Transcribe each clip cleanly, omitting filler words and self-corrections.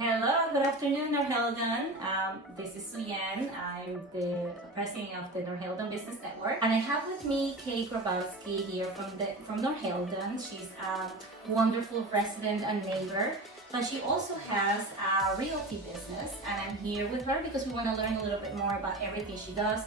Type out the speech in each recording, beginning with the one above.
Hello, good afternoon, Norheldon. This is Suyen. I'm the president of the Norheldon Business Network, and I have with me Kate Grabowski here from Norheldon. She's a wonderful resident and neighbor, but she also has a realty business, and I'm here with her because we want to learn a little bit more about everything she does.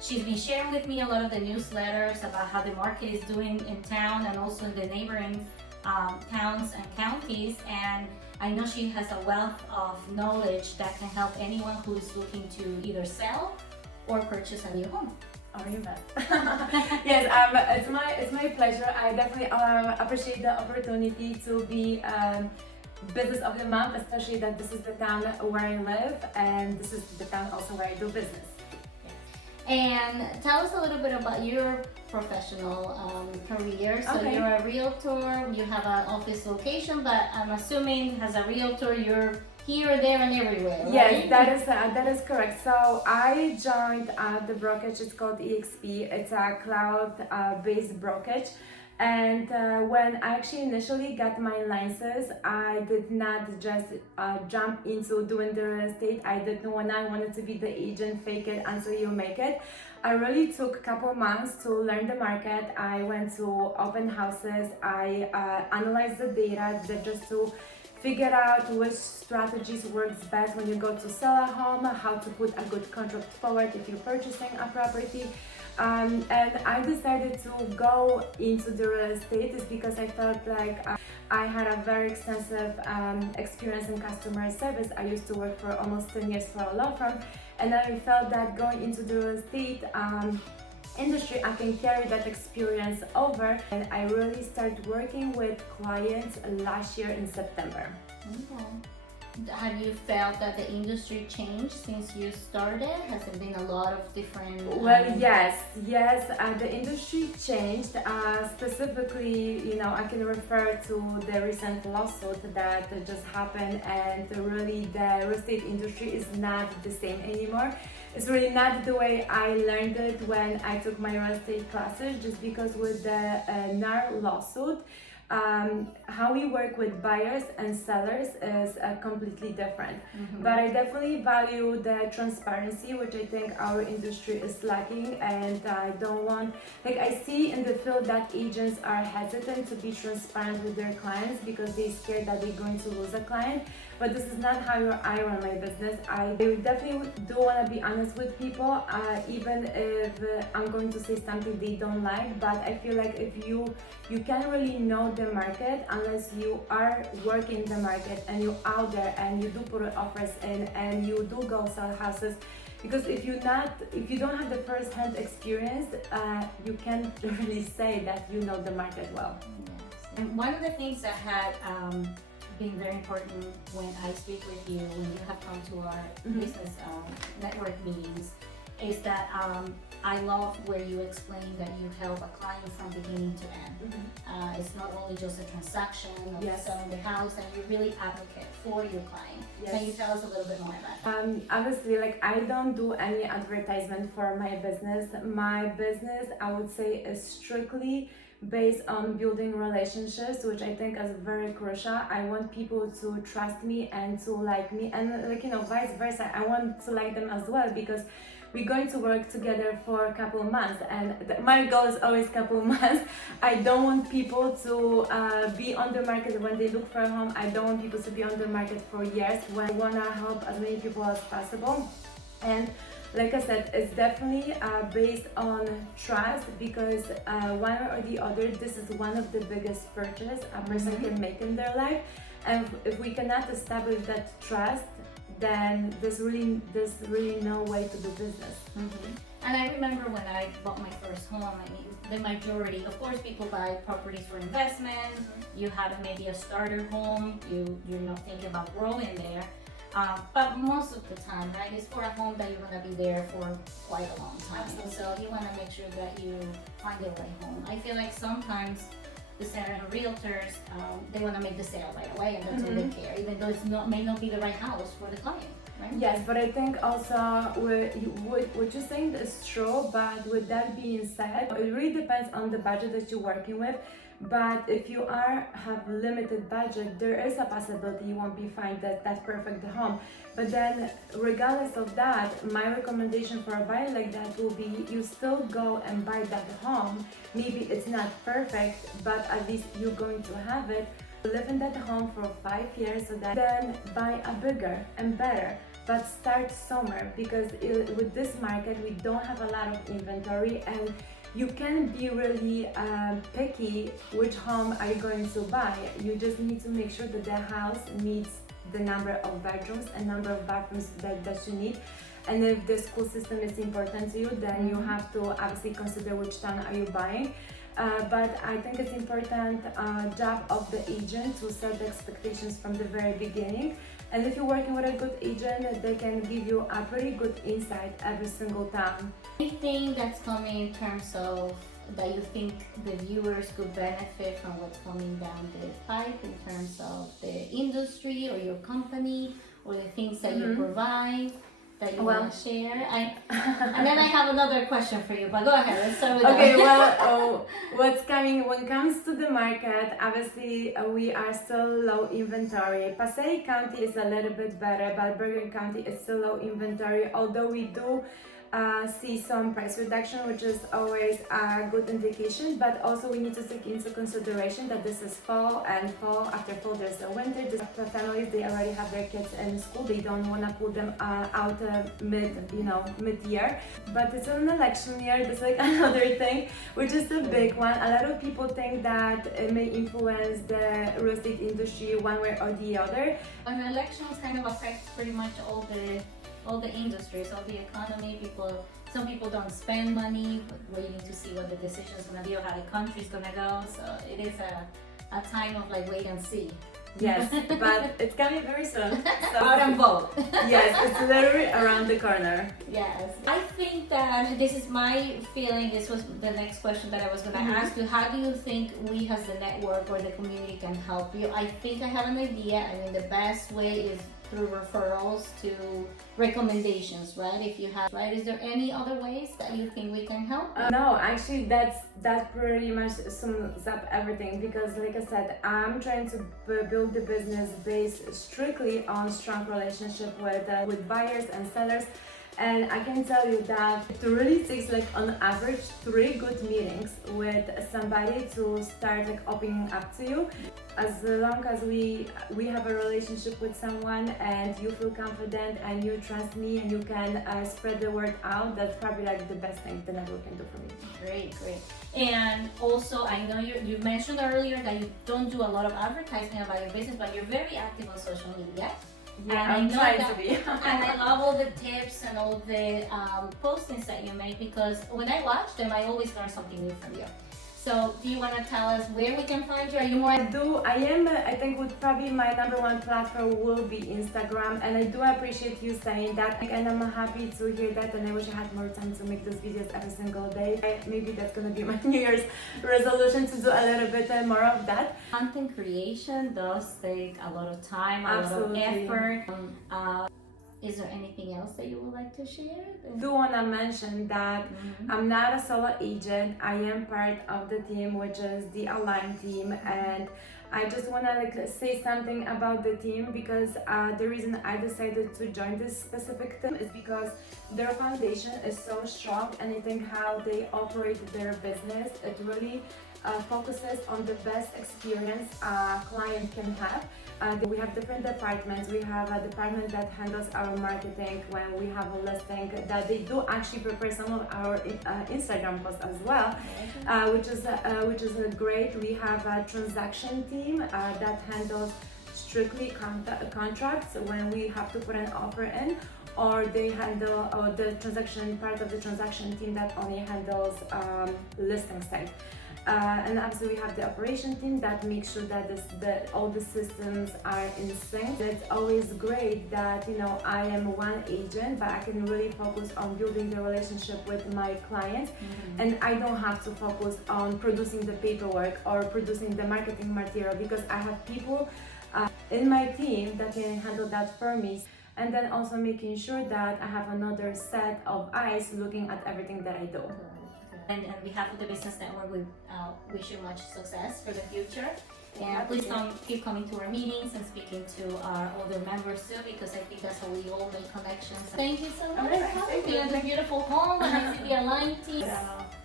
She's been sharing with me a lot of the newsletters about how the market is doing in town and also in the neighboring towns and counties, and I know she has a wealth of knowledge that can help anyone who is looking to either sell or purchase a new home. Or you bet. Yes, it's my pleasure. I definitely appreciate the opportunity to be Business of the Month, especially that this is the town where I live and this is the town also where I do business. And tell us a little bit about your professional career. So Okay. you're a realtor, you have an office location, but I'm assuming as a realtor you're here, there, and everywhere, right? Yes, that is correct. So I joined the brokerage. It's called EXP. It's a cloud-based brokerage. And when I actually initially got my license, I did not just jump into doing the real estate. I didn't wanted to be the agent, fake it until you make it. I really took a couple months to learn the market. I went to open houses. I analyzed the data just to figure out which strategies works best when you go to sell a home, how to put a good contract forward if you're purchasing a property. And I decided to go into the real estate is because I felt like I had a very extensive experience in customer service. I used to work for almost 10 years for a law firm, and I felt that going into the real estate industry, I can carry that experience over. And I really started working with clients last year in September. Okay. Have you felt that the industry changed since you started? Has there been a lot of different... Well, yes, the industry changed. Specifically, I can refer to the recent lawsuit that just happened, and really the real estate industry is not the same anymore. It's really not the way I learned it when I took my real estate classes, just because with the NAR lawsuit, how we work with buyers and sellers is completely different. Mhm. But I definitely value the transparency, which I think our industry is lacking, and I don't want, I see in the field that agents are hesitant to be transparent with their clients because they're scared that they're going to lose a client. But this is not how I run my business. I definitely do want to be honest with people, even if I'm going to say something they don't like. But I feel like if you can't really know the market unless you are working the market and you're out there and you do put offers in and you do go sell houses. Because if you don't have the first-hand experience, you can't really say that you know the market well. Yes. And one of the things that had been very important when I speak with you, when you have come to our business network meetings, is that I love where you explain that you help a client from beginning to end. It's not only just a transaction of Yes. selling the house, and you really advocate for your client. Yes. Can you tell us a little bit more about that? Obviously, I don't do any advertisement for my business. My business, I would say, is strictly based on building relationships, which I think is very crucial. I want people to trust me and to like me, and vice versa. I want to like them as well, because we're going to work together for a couple of months, and my goal is always a couple of months. I don't want people to be on the market when they look for a home. I don't want people to be on the market for years. I want to help as many people as possible. And like I said, it's definitely based on trust, because one or the other, this is one of the biggest purchases a person can make in their life. And if we cannot establish that trust, then there's really no way to do business. And I remember when I bought my first home, I mean, the majority, of course, people buy properties for investment. You have maybe a starter home. You're not thinking about growing there. But most of the time, right, it's for a home that you're gonna be there for quite a long time. Absolutely. So you wanna make sure that you find the right home. I feel like sometimes the seller and realtors, they wanna make the sale right away, and that's all they care, even though may not be the right house for the client, right? Yes, but I think also what you're saying is true, but with that being said, it really depends on the budget that you're working with. But if you have limited budget, there is a possibility you won't be find that perfect home. But then regardless of that, my recommendation for a buyer like that will be you still go and buy that home. Maybe it's not perfect, but at least you're going to have it. Live in that home for 5 years, so that then buy a bigger and better. But start somewhere, because with this market we don't have a lot of inventory, and you can be really picky which home are you going to buy. You just need to make sure that the house meets the number of bedrooms and number of bathrooms that you need. And if the school system is important to you, then you have to obviously consider which town are you buying. But I think it's important job of the agent to set the expectations from the very beginning. And if you're working with a good agent, they can give you a pretty good insight every single time. Anything that's coming in terms of that you think the viewers could benefit from what's coming down the pipe in terms of the industry or your company or the things that you provide that you want to share? And then I have another question for you, but go ahead, let's start with that. What's coming when it comes to the market, obviously we are still low inventory. Passaic County is a little bit better, but Bergen County is still low inventory, although we do see some price reduction, which is always a good indication. But also we need to take into consideration that this is fall, and after fall there's a winter. The families, they already have their kids in school, they don't want to put them out mid-year. But it's an election year, that's like another thing, which is a big one. A lot of people think that it may influence the real estate industry one way or the other. An election kind of affects pretty much all the industries, all the economy. Some people don't spend money, but we need to see what the decision is going to be or how the country's going to go. So it is a time of like wait and see. Yes, but it's coming very soon. So out and vote. Yes, it's literally around the corner. Yes. I think that this is my feeling. This was the next question that I was going to ask you. How do you think we as the network or the community can help you? I think I have an idea. I mean, the best way is through referrals to recommendations, right? If you have, right? Is there any other ways that you think we can help? No, actually that pretty much sums up everything, because like I said, I'm trying to build the business based strictly on strong relationship with buyers and sellers. And I can tell you that it really takes like on average 3 good meetings with somebody to start like opening up to you. As long as we have a relationship with someone and you feel confident and you trust me and you can spread the word out, that's probably like the best thing the network can do for me. Great. And also, I know you mentioned earlier that you don't do a lot of advertising about your business, but you're very active on social media. Yeah, I'm trying to be. And I love all the tips and all the postings that you make, because when I watch them, I always learn something new from you. So do you want to tell us where we can find you? Are you more? I think with probably my number one platform will be Instagram, and I do appreciate you saying that, and I'm happy to hear that, and I wish I had more time to make those videos every single day. Maybe that's gonna be my New Year's resolution, to do a little bit more of that. Content creation does take a lot of time, a lot of effort. Is there anything else that you would like to share? I do want to mention that I'm not a solo agent. I am part of the team, which is the Align team, and I just want to say something about the team, because the reason I decided to join this specific team is because their foundation is so strong, and I think how they operate their business, it really focuses on the best experience a client can have. We have different departments. We have a department that handles our marketing when we have a listing, that they do actually prepare some of our Instagram posts as well, which is great. We have a transaction team that handles strictly contracts when we have to put an offer in, or they handle the transaction part of the transaction team that only handles listing site. And obviously we have the operation team that makes sure that all the systems are in sync. It's always great that I am one agent, but I can really focus on building the relationship with my clients, and I don't have to focus on producing the paperwork or producing the marketing material, because I have people in my team that can handle that for me. And then also making sure that I have another set of eyes looking at everything that I do. And on behalf of the Business Network, we wish you much success for the future. And please keep coming to our meetings and speaking to our older members too, because I think that's how we all make connections. Thank you so much for having me in the beautiful home and I see the Align team.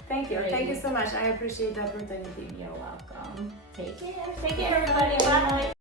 Thank you. Thank you so much. I appreciate the opportunity. You're welcome. Take care. Take care, everybody. Bye.